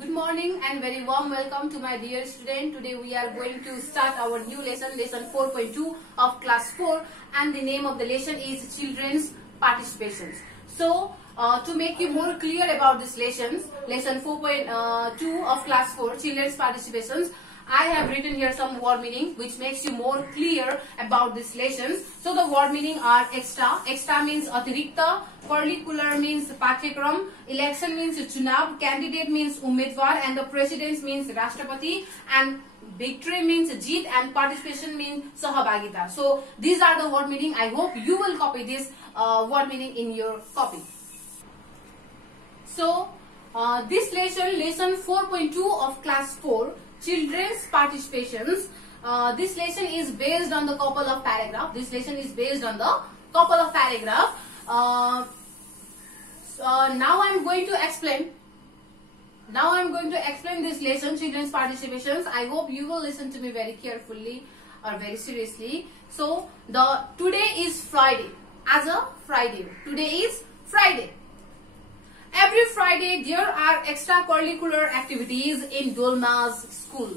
Good morning and very warm welcome to my dear student. Today we are going to start our new lesson 4.2 of class 4, and the name of the lesson is Children's Participations. So, to make you more clear about this lesson 4.2 of class 4, Children's Participations, I have written here some word meaning which makes you more clear about these lessons. So the word meaning are extra. Extra means atirikta, curricular means pathykram, election means chunav, candidate means umedwar, and the president means rashtrapati, and victory means jeet, and participation means sahabhagita. So these are the word meaning. I hope you will copy this word meaning in your copy. So this lesson 4.2 of class 4, Children's Participations. This lesson is based on the couple of paragraph. Now I'm going to explain this lesson, Children's Participations. I hope you will listen to me very carefully or very seriously. So today is Friday. Today is Friday. Every Friday there are extracurricular activities in Dolma's school.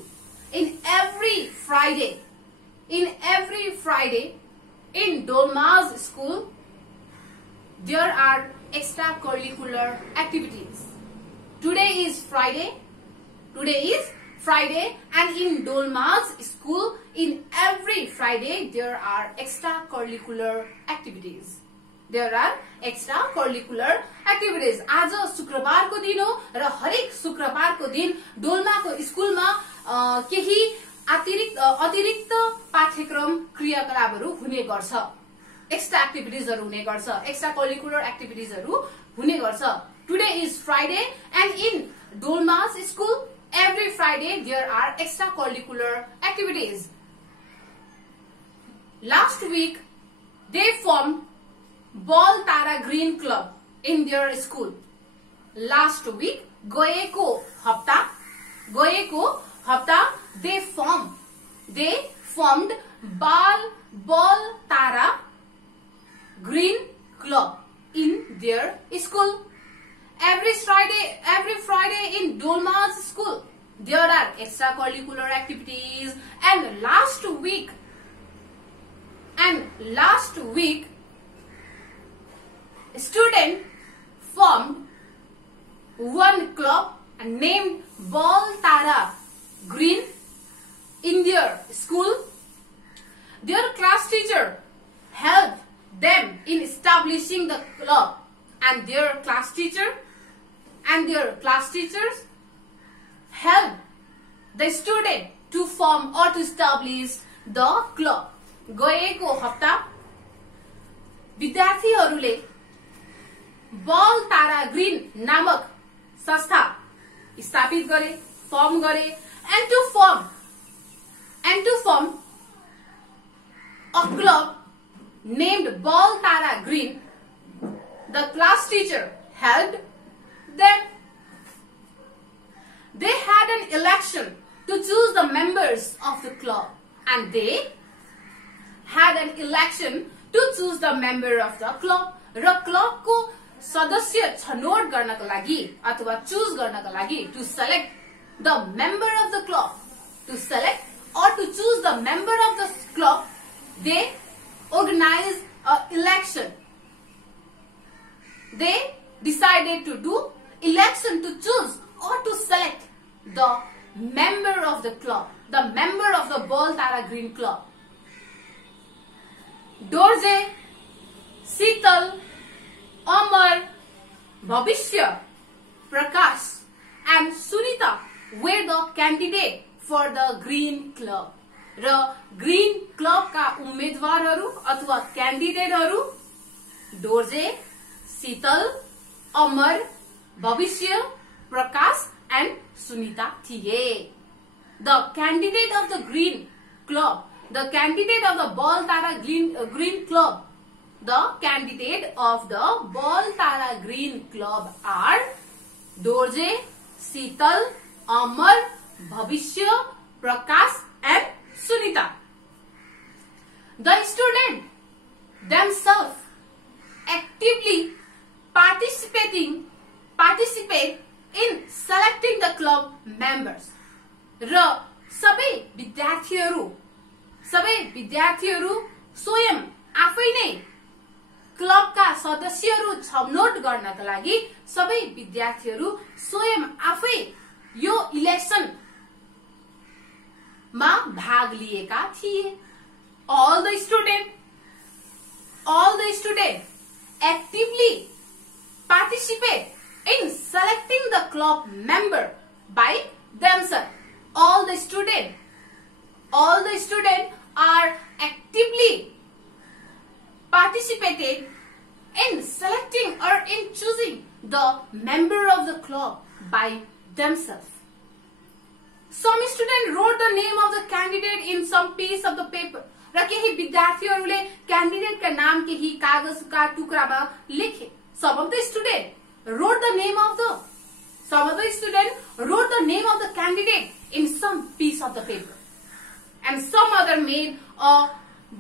In every Friday in Dolma's school there are extracurricular activities. Today is Friday, and in Dolma's school in every Friday there are extracurricular activities. आज शुक्रबारको दिन हो र हरेक शुक्रबारको दिन डोल्माको स्कुलमा केही अतिरिक्त पाठ्यक्रम क्रियाकलापहरू हुने गर्छ, एक्स्ट्रा एक्टिभिटिजहरु हुने गर्छ, एक्स्ट्रा करिकुलर एक्टिभिटिजहरु हुने गर्छ. Today is Friday, and in Dolma's school every Friday there are extracurricular activities. Last week they formed Ball Tara Green Club in their school. Last week, गएको हप्ता they formed Ball Tara Green Club in their school. Every Friday in Dolma's school there are extracurricular activities, and last week student formed one club named Ball Tara Green in their school. Their class teacher helped them in establishing the club, and their class teachers helped the student to form or to establish the club. गएको हप्ता विद्यार्थीहरूले बल तारा green नामक संस्था स्थापित गरे, firm गरे, and to form a club named Ball Tara Green. The class teacher helped them. They had an election to choose the members of the club, and they had an election to choose the member of the club. र club को सदस्य छनौट गर्नको लागि अथवा choose गर्नको लागि to select the member of the club, to select or to choose the member of the club, they organized an election. They decided to do election to choose or to select the member of the club, the member of the Ball Tara Green Club. Dorje, Sital, Amar, Bhavishya, Prakash, and Sunita were the candidate for the Green Club. Raw Green Club का उम्मेदवारहरू अथवा क्यान्डिडेटहरू डोर्जे, शीतल, अमर, भविष्य, प्रकाश and Sunita थिए. The candidate of the Green Club, the candidate of the Ball Tara Green Club, the candidate of the Ball Tara Green Club are Dorje, Sital, Amar, Bhavishya, Prakash and Sunita. The student themselves actively participate in selecting the club members. र सबै विद्यार्थीहरू स्वयं आफै नै क्लबका सदस्यहरू छनौट गर्नका लागि सबै विद्यार्थीहरू स्वयं आफै यो इलेक्सनमा भाग लिएका थिए. All the students actively participate in selecting the club member by themselves. All the students are actively participated in selecting or in choosing the member of the club by themselves. Some students wrote the name of the candidate in some piece of the paper. र केही विद्यार्थीहरूले candidate का नाम केही कागजका टुक्रामा लेखे. Some of the students wrote the name of the candidate in some piece of the paper, and some other made a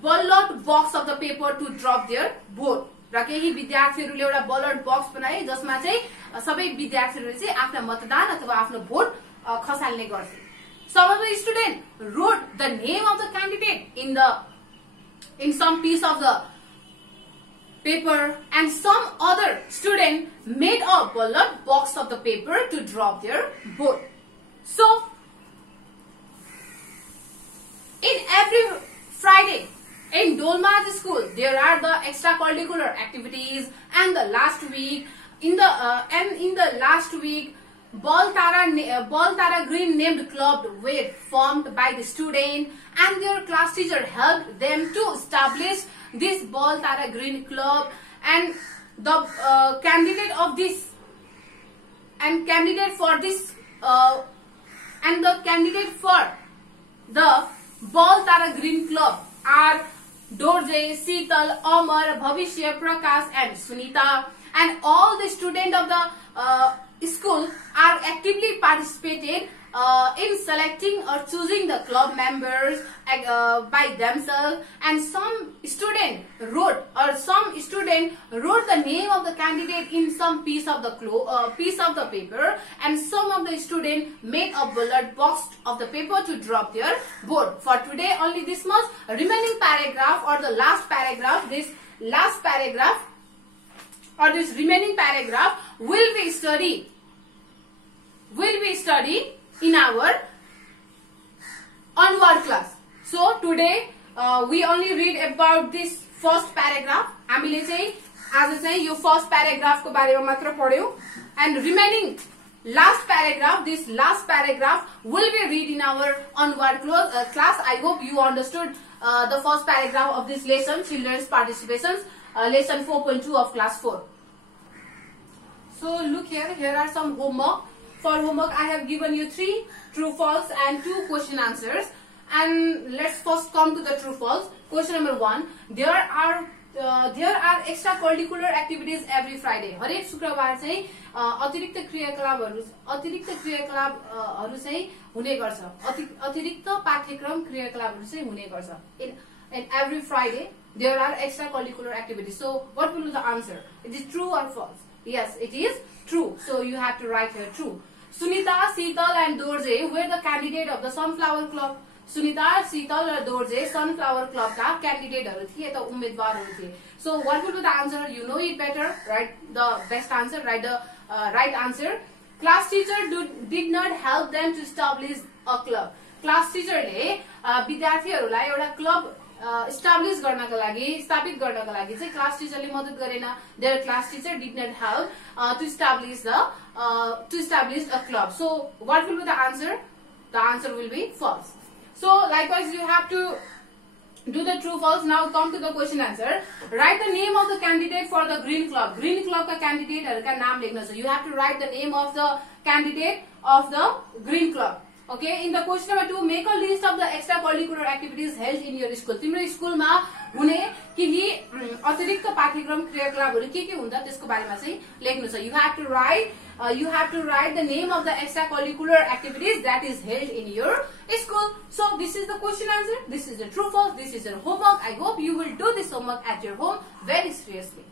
ballot box of the paper to drop their vote. र केही विद्यार्थीहरूले एउटा बलट बक्स बनाए जसमा चाहिँ सबै विद्यार्थीहरूले चाहिँ आफ्नो मतदान अथवा आफ्नो भोट खसाल्ने गर्थे. Some of the students wrote the name of the candidate in some piece of the paper, and some other student made a ballot box of the paper to drop their vote. So, in every Friday in Dolmaj school, there are the extracurricular activities, and the last week in the last week, Bal Tara Green named club were formed by the student, and their class teacher helped them to establish this Bal Tara Green club, and the candidate for the Bal Tara Green club are Dorje, Seetal, Amar, Bhavishya, Prakash and Sunita, and all the students of the school are actively participated in selecting or choosing the club members by themselves, and some student wrote the name of the candidate in some piece of the paper, and some of the students made a ballot box of the paper to drop their vote. For today only this much. Remaining paragraph or the last paragraph, this remaining paragraph will be studied in our onward class. So today we only read about this first paragraph. हामीले चाहिँ आज चाहिँ यो first paragraph को बारेमा मात्र पढ्यौं, and remaining last paragraph, this last paragraph will be read in our onward class. I hope you understood the first paragraph of this lesson, children's participations, lesson 4.2 of class 4. So look here are some homework. For homework, I have given you 3 true false and 2 question answers. And let's first come to the true false. Question number 1. There are extracurricular activities every Friday. हरेक शुक्रबार चाहिँ अतिरिक्त क्रियाकलापहरु चाहिँ हुने गर्छ. अतिरिक्त पाठ्यक्रम क्रियाकलापहरु चाहिँ हुने गर्छ. In every Friday there are extracurricular activities. So what will be the answer? It is true or false? Yes, it is true. So you have to write here true. Sunita, Seetal and Dorje were the candidate of the Sunflower Club. Sunita, Seetal or Dorje Sunflower Club का candidate हरु थिए त उम्मेदवारहरु थिए. So what will be the answer? You know it better. Write the best answer. Write the right answer. Class teacher did not help them to establish a club. Class teacher ले विद्यार्थीहरुलाई एउटा club स्थापित गर्नका लागि चाहिँ class टिचरले मद्दत गरेन. Their class teacher did not help to establish a club. So what will be the answer? The answer will be false. So likewise you have to do the true false. Now come to the question answer. Write the name of the candidate for the green club. Green club का क्यान्डिडेटहरुका नाम लेख्न छ. You have to write the name of the candidate of the green club. Okay, in the question number 2, make a list of the extracurricular activities held in your school. तिम्रो स्कुलमा हुने केही अतिरिक्त पाठ्यक्रम क्रियाकलापहरु के हुन्छ त्यसको बारेमा चाहिँ लेख्नु छ. You have to write the name of the extracurricular activities that is held in your school. So this is the question answer. This is the true false. This is your homework. I hope you will do this homework at your home very seriously.